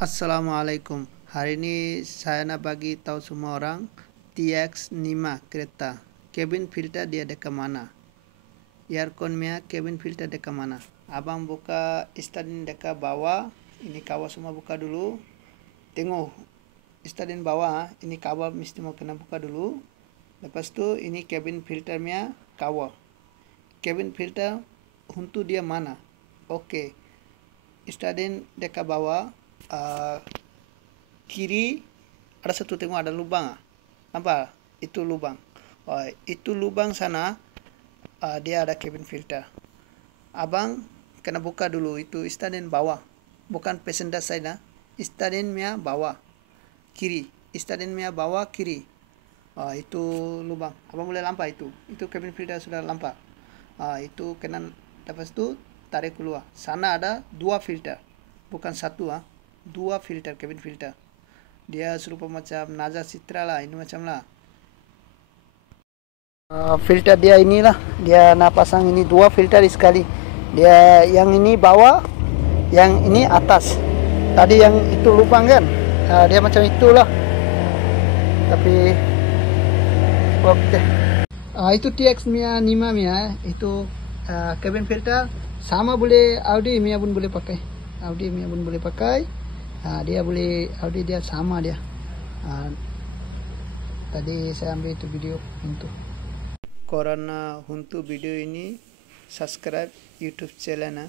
Assalamualaikum. Hari ini saya nak bagi tahu semua orang TX5 kereta. Cabin filter dia dekat mana? Aircon nya cabin filter dekat mana? Abang buka stadin dekat bawah. Ini kawal semua buka dulu. Tengok stadin bawah. Ini kawal mesti mau kena buka dulu. Lepas tu ini cabin filter nya kawal. Cabin filter untuk dia mana? Okey. Stadin dekat bawah. Kiri ada satu, tengok ada lubang. Nampak? Itu lubang. Itu lubang sana dia ada cabin filter. Abang kena buka dulu. Itu stadin bawah. Bukan passenger side. Stadin nya bawah. Kiri. Stadin nya bawah kiri. Itu lubang. Abang boleh lampak itu. Itu cabin filter sudah lampak. Itu kena, lepas tu tarik keluar. Sana ada dua filter. Bukan satu. Dua filter, cabin filter. Dia serupa macam Naza Citra lah. Ini macam lah. Filter dia inilah. Dia nak pasang ini dua filter sekali. Dia yang ini bawah, yang ini atas. Tadi yang itu lubang kan. Dia macam itulah. Tapi okey. Itu TX5 nya. Itu cabin filter. Sama boleh Audi Mia pun boleh pakai. Audi Mia pun boleh pakai. Dia boleh Audi dia sama dia. Tadi saya ambil itu video untuk korang untuk video ini subscribe YouTube channel